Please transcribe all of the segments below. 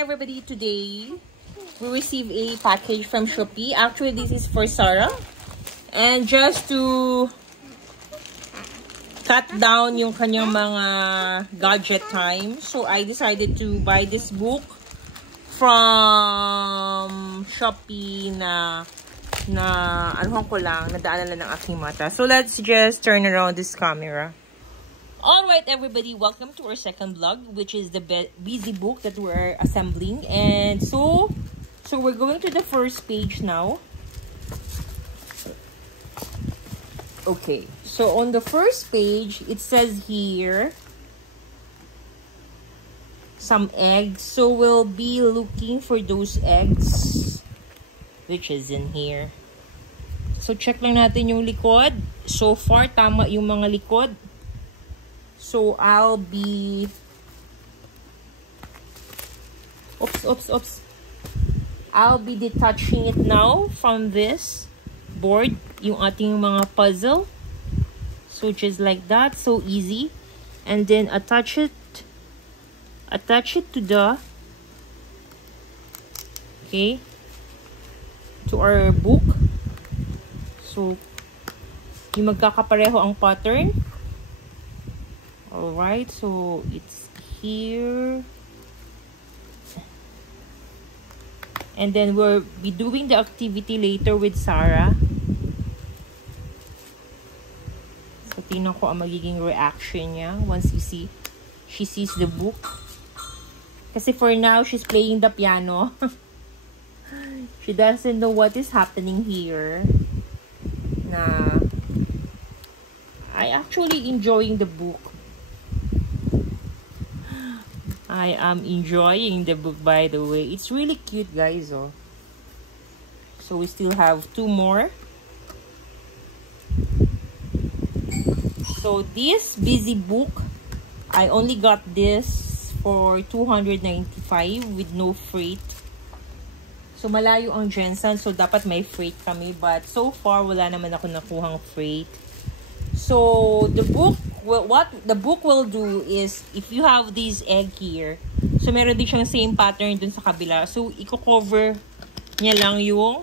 Everybody, today we received a package from Shopee. Actually, this is for Sarah, and just to cut down yung kanyang mga gadget time, so I decided to buy this book from Shopee na anuhan ko lang, nadaanan lang ng aking mata. So let's just turn around this camera. Alright everybody, welcome to our second vlog, which is the busy book that we're assembling. And so we're going to the first page now. Okay, so on the first page, it says here some eggs. So we'll be looking for those eggs, which is in here. So check lang natin yung likod. So far, tama yung mga likod. So I'll be I'll be detaching it now from this board, yung ating mga puzzle. So just like that, so easy. And then attach it to the to our book. So yung magkakapareho ang pattern. Alright, so it's here. And then we'll be doing the activity later with Sarah. So tingnan ko ang magiging reaction niya once she sees the book. Kasi for now, she's playing the piano. She doesn't know what is happening here. I actually enjoying the book. I am enjoying the book, by the way. It's really cute, guys. Oh. So we still have 2 more. So this busy book, I only got this for $295 with no freight. So malayo ang Jensen, so dapat may freight kami. But so far, wala naman ako nakuhang freight. So the book, what the book will do is, if you have this egg here, so meron din siyang same pattern dun sa kabila. So i-cover niya lang yung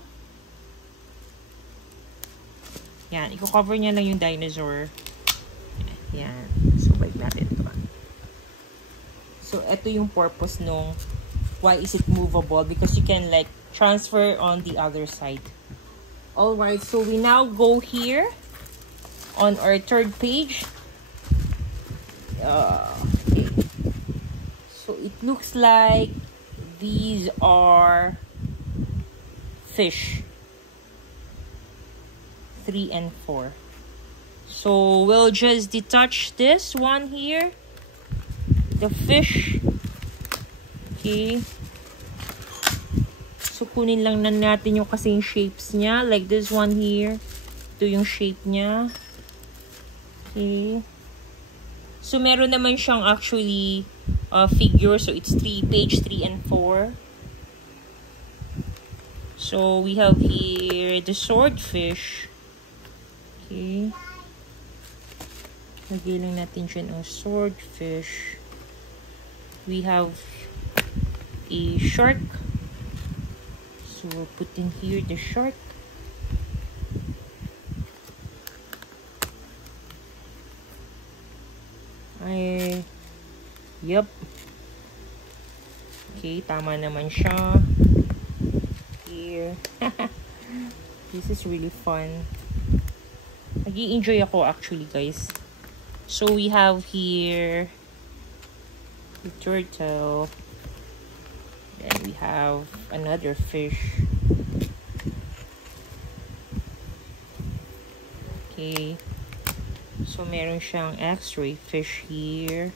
i-cover niya lang yung dinosaur. Yan. So balik natin ito. So ito yung purpose nung why is it movable, because you can like transfer on the other side. Alright, so we now go here on our third page. Okay. So it looks like these are fish 3 and 4. So we'll just detach this one here, the fish. Okay, so kunin lang na natin yung kasing shapes niya, like this one here. Ito yung shape niya. Okay. So, meron naman siyang actually figure. So, it's page 3 and 4. So, we have here the swordfish. Okay. Lagay lang natin dyan ang swordfish. We have a shark. So, we'll put in here the shark. Yep. Okay, tama naman siya. Here. This is really fun. Nag-i-enjoy ako actually, guys. So we have here the turtle. Then we have another fish. Okay. So meron siyang X-ray fish here.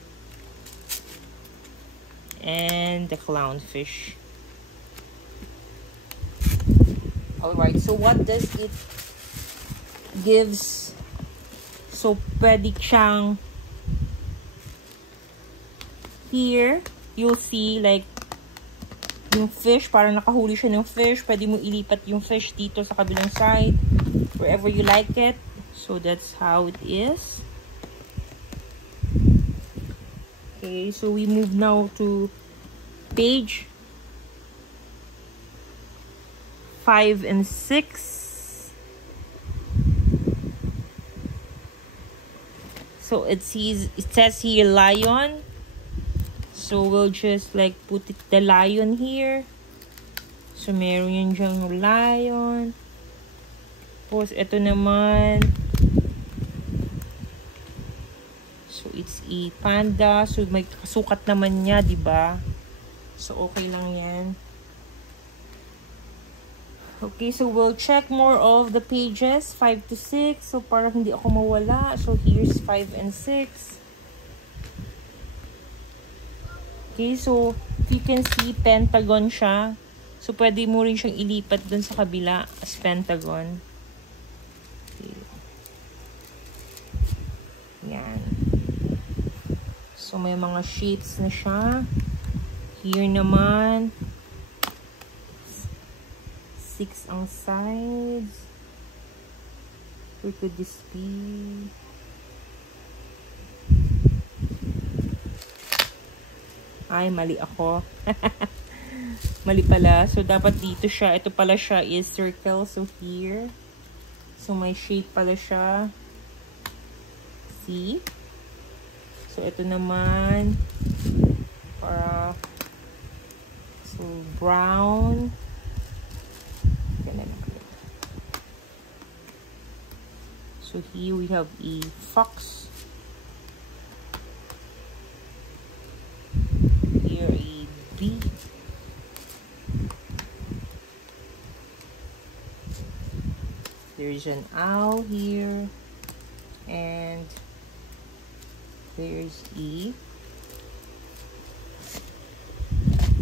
And the clownfish. Alright, so what does it gives? So pwede siyang here, you'll see like yung fish, parang nakahuli siya ng fish. Pwede mo ilipat yung fish dito sa kabilang side, wherever you like it. So that's how it is. Okay, so we move now to page 5 and 6. So it says here lion. So we'll just like put the lion here. So meron yan dyang lion. Tapos ito naman. So it's a panda. So may kasukat naman niya, 'di ba? So okay lang 'yan. Okay, so we'll check more of the pages 5 to 6. So para hindi ako mawala. So here's 5 and 6. Okay, so if you can see, pentagon siya. So pwede mo rin siyang ilipat dun sa kabila as pentagon. Okay. Yan. So may mga shapes na siya. Here naman, 6 ang sides. Where could this be? Ay, mali ako. Mali pala. So, dapat dito siya. Ito pala siya is circle. So, here. So, may shape pala siya. See? So, ito naman. Para, so, brown. So, here we have a fox. There's an owl here, and there's a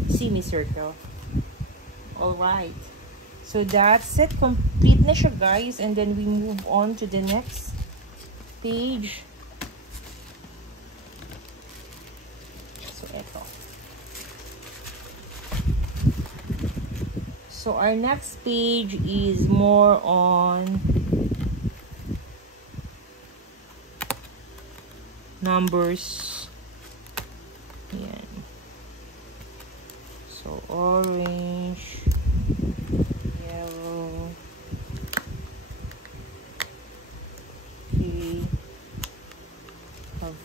semicircle. Alright, so that's it. Complete na siya, guys, and then we move on to the next page. So, eto. So our next page is more on numbers. Yan. So orange, yellow, okay, have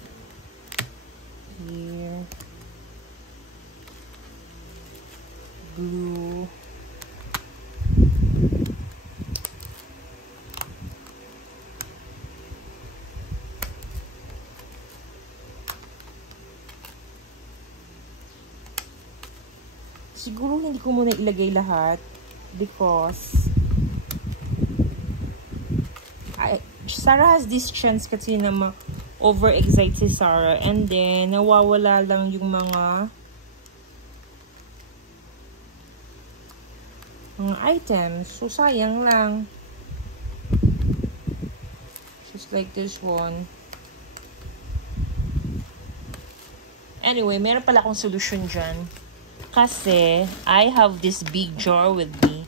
here, blue, siguro hindi ko muna ilagay lahat because Sarah has this chance kasi na over-excite si Sarah, and then nawawala lang yung mga items. So sayang lang. Just like this one. Anyway, meron pala akong solution dyan. Kasi, I have this big jar with me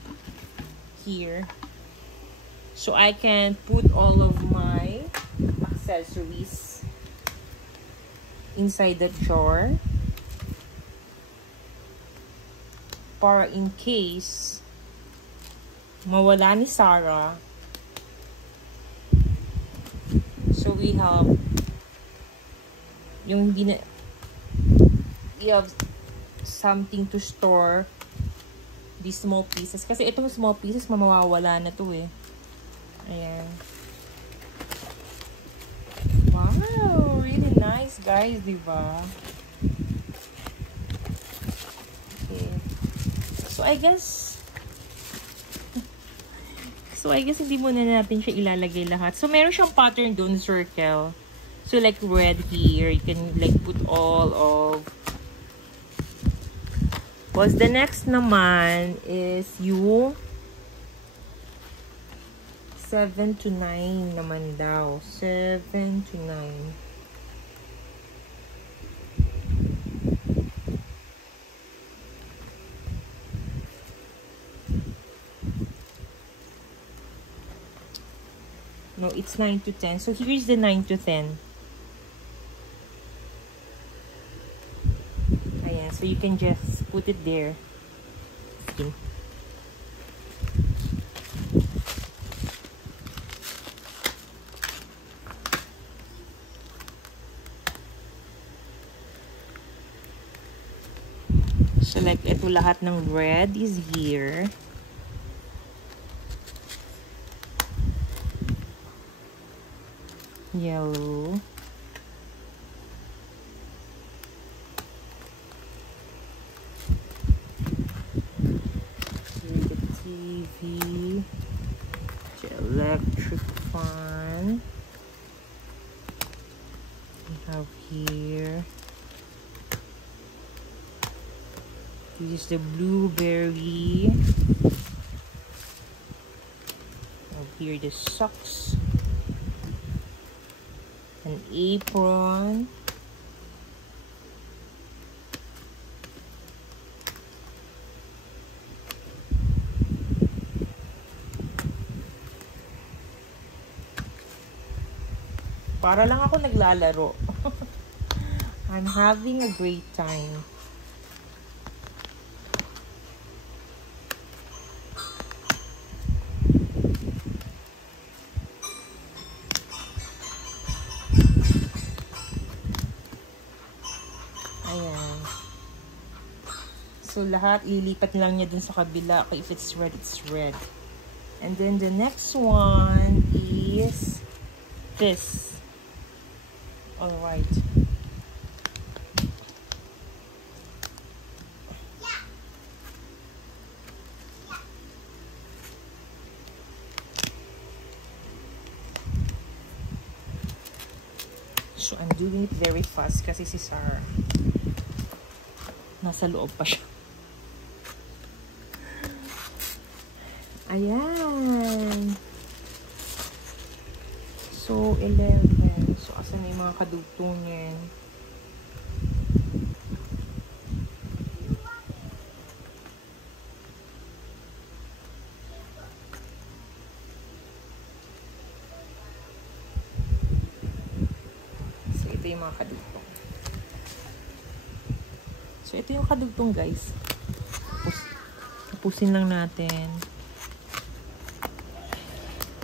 here. So, I can put all of my accessories inside that jar. Para in case mawala ni Sarah. So, we have yung hindi na we have something to store these small pieces. Kasi itong small pieces, mamawawala na to eh. Ayan. Wow! Really nice, guys, diba? Okay. So, I guess hindi muna natin siya ilalagay lahat. So, meron siyang pattern doon, circle. So, like red here. You can like put all of. Tapos, the next naman is yung 7 to 9 naman daw. 7 to 9. No, it's 9 to 10. So here's the 9 to 10. Ayan, so you can just put it there. Okay. So like ito lahat ng red is here. Yellow. Here the TV. The electric fan. We have here. This is the blueberry. Over here the socks. An apron. Para lang ako naglalaro. I'm having a great time. Ayan. So, lahat, lilipat lang niya dun sa kabila. Okay, if it's red, it's red. And then, the next one is this. Alright. So, I'm doing it very fast kasi si Sarah nasa loob pa siya. Ayan. So, 11. So, asan na yung mga kadugtong yan? So, ito yung mga kadugtong. So, ito yung kadugtong, guys. Tapusin lang natin.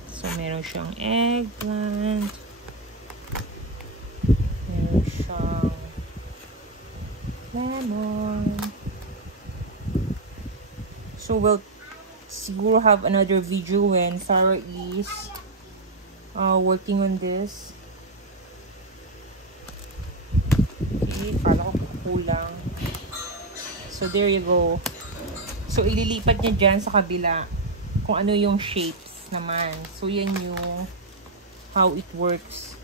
So, meron siyang eggplant. Meron siyang lemon. So, we'll siguro have another video when Sarah is working on this. Okay, kala ko kulang. So, there you go. So, ililipat niya dyan sa kabila kung ano yung shapes naman. So, yan yung how it works.